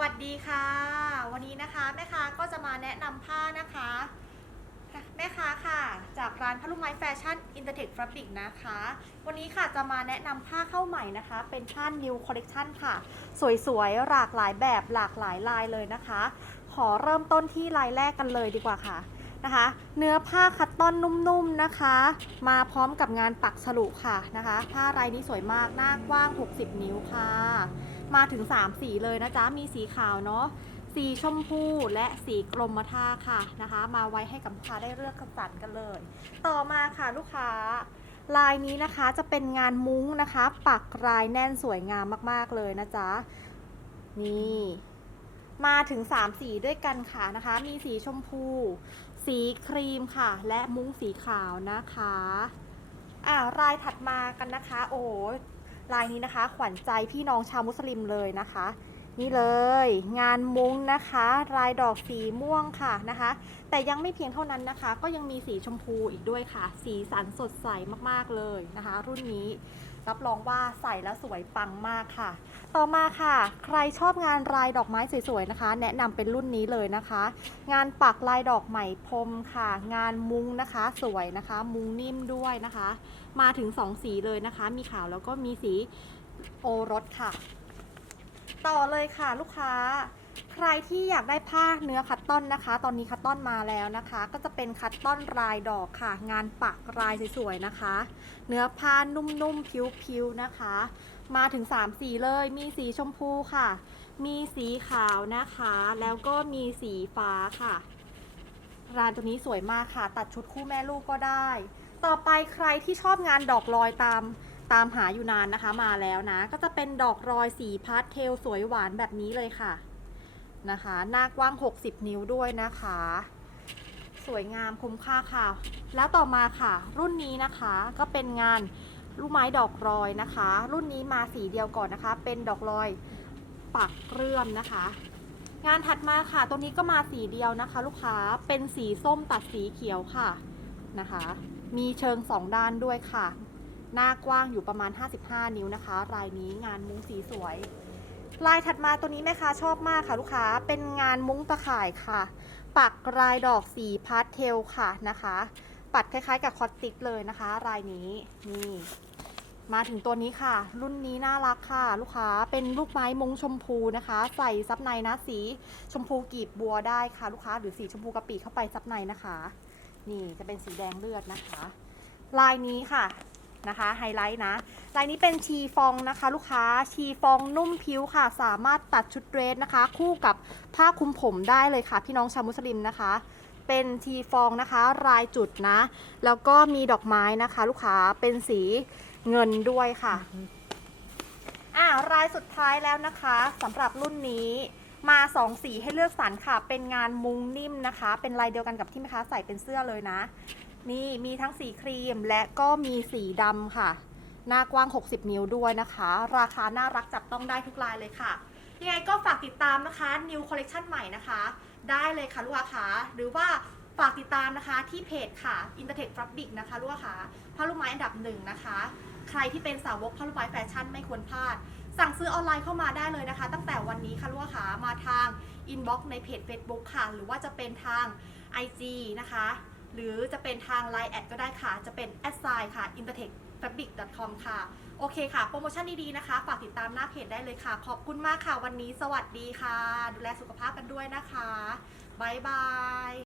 วัสดีค่ะ วันนี้นะคะแม่ค้าก็จะมาแนะนำผ้านะคะ แม่ค้าค่ะ จากร้านพลุไม้แฟชั่นอินเตอร์เทคฟาบริกนะคะ วันนี้ค่ะจะมาแนะนำผ้าเข้าใหม่นะคะ เป็นผ้านิวคอลเลคชันค่ะ สวยๆ หลากหลายแบบหลากหลายลายเลยนะคะ ขอเริ่มต้นที่ลายแรกกันเลยดีกว่าค่ะ นะคะ เนื้อผ้าคัตตอนนุ่มๆนะคะ มาพร้อมกับงานปักฉลุค่ะนะคะ ผ้าลายนี้สวยมากหน้ากว้าง 60 นิ้วค่ะ มาถึง 3 สีเลยนะจ๊ะ มีสีขาวเนาะสีชมพูและสีกรมท่าค่ะนะคะ มาไว้ให้กับลูกค้าได้เลือกสรรกันเลย ต่อมาค่ะลูกค้าลายนี้นะคะจะเป็นงานมุ้งนะคะ ปักลายแน่นสวยงามมากๆเลยนะจ๊ะนี่ มาถึง 3 สีด้วยกันค่ะนะคะ มีสีชมพู สีครีมค่ะ และมุ้งสีขาวนะคะอ่ารายถัดมากันนะคะ โอ้ลายนี้นะคะ ขวัญใจพี่น้องชาวมุสลิมเลยนะคะ นี่เลย งานมุ้งนะคะ ลายดอกสีม่วงค่ะนะคะ แต่ยังไม่เพียงเท่านั้นนะคะ ก็ยังมีสีชมพูอีกด้วยค่ะ สีสันสดใสมากๆเลยนะคะ รุ่นนี้ รับรองว่าใส่แล้วสวยปังมากค่ะ ต่อมาค่ะ ใครชอบงานลายดอกไม้สวยๆนะคะ แนะนำเป็นรุ่นนี้เลยนะคะ งานปักลายดอกไหมพรมค่ะ งานมุ้งนะคะ สวยนะคะ มุ้งนิ่มด้วยนะคะ มาถึง 2 สีเลยนะคะ มีขาวแล้วก็มีสีโอรสค่ะ ต่อเลยค่ะลูกค้า ใครที่อยากได้ผ้าเนื้อคัตตอนนะคะ ตอนนี้คัตตอนมาแล้วนะคะ ก็จะเป็นคัตตอนลายดอกค่ะ งานปักลายสวยๆนะคะ เนื้อผ้านุ่มๆผิวๆนะคะ มาถึง 3 สีเลย มีสีชมพูค่ะ มีสีขาวนะคะ แล้วก็มีสีฟ้าค่ะร้านตัวนี้สวยมากค่ะ ตัดชุดคู่แม่ลูกก็ได้ ต่อไปใครที่ชอบงานดอกลอยตามตามหาอยู่นานนะคะมาแล้วนะ ก็จะเป็นดอกรอยสีพาสเทลสวยหวานแบบนี้เลยค่ะ นะคะ หน้ากว้าง 60 นิ้วด้วยนะคะ สวยงามคุ้มค่าค่ะ แล้วต่อมาค่ะ รุ่นนี้นะคะก็เป็นงานลูกไม้ดอกรอยนะคะ รุ่นนี้มาสีเดียวก่อนนะคะ เป็นดอกรอยปักเรื่อมนะคะ งานถัดมาค่ะตรงนี้ก็มาสีเดียวนะคะ ลูกค้าเป็นสีส้มตัดสีเขียวค่ะนะคะ มีเชิงสองด้านด้วยค่ะ หน้ากว้างอยู่ประมาณ 55 นิ้วนะคะ รายนี้งานมุ้งสีสวย ลายถัดมาตัวนี้แม่ค้าชอบมากค่ะลูกค้า เป็นงานมุ้งตะข่ายค่ะ ปักลายดอกสีพาสเทลค่ะนะคะ ปัดคล้ายๆ กับคอตติกเลยนะคะ รายนี้นี่มาถึงตัวนี้ค่ะ รุ่นนี้น่ารักค่ะ ลูกค้าเป็นลูกไม้มงชมพูนะคะ ใส่ซับในนะสีชมพูกีบบัวได้ค่ะ ลูกค้าหรือสีชมพูกะปิเข้าไปซับในนะคะ นี่จะเป็นสีแดงเลือดนะคะ ลายนี้ค่ะ นะคะไฮไลท์นะลายนี้เป็นชีฟองนะคะ ลูกค้าชีฟองนุ่มผิวค่ะ สามารถตัดชุดเดรสนะคะ คู่กับผ้าคลุมผมได้เลยค่ะ พี่น้องชาวมุสลิมนะคะ เป็นทีฟองนะคะ รายจุดนะ แล้วก็มีดอกไม้นะคะ ลูกค้าเป็นสีเงินด้วยค่ะอ่ารายสุดท้ายแล้วนะคะสำหรับรุ่นนี้มาสองสีให้เลือกสรรค่ะ เป็นงานมุ้งนิ่มนะคะ เป็นลายเดียวกันกับที่แม่ค้าใส่เป็นเสื้อเลยนะ นี่ มีทั้งสีครีมและก็มีสีดำค่ะ หน้ากว้าง 60 นิ้วด้วยนะคะ ราคาน่ารักจับต้องได้ทุกลายเลยค่ะ ยังไงก็ฝากติดตามนะคะ New Collection ใหม่นะคะ ได้เลยค่ะลูกค้าคะหรือว่าฝากติดตามนะคะที่เพจค่ะ Intertech Fabric นะคะลูกค้าคะผ้าลูกไม้อันดับหนึ่งนะคะ ใครที่เป็นสาวกผ้าลูกไม้แฟชั่นไม่ควรพลาด สั่งซื้อออนไลน์เข้ามาได้เลยนะคะ ตั้งแต่วันนี้ค่ะลูกค้ามาทาง inbox ในเพจ Facebook ค่ะ หรือว่าจะเป็นทาง IG นะคะ หรือจะเป็นทาง Line แอดก็ได้ค่ะ จะเป็น a d s i g n ค่ะ intertechfabric.com ค่ะ โอเคค่ะ โปรโมชั่นดีๆนะคะ ฝากติดตามหน้าเพจได้เลยค่ะ ขอบคุณมากค่ะ วันนี้สวัสดีค่ะ ดูแลสุขภาพกันด้วยนะคะ บ๊ายบาย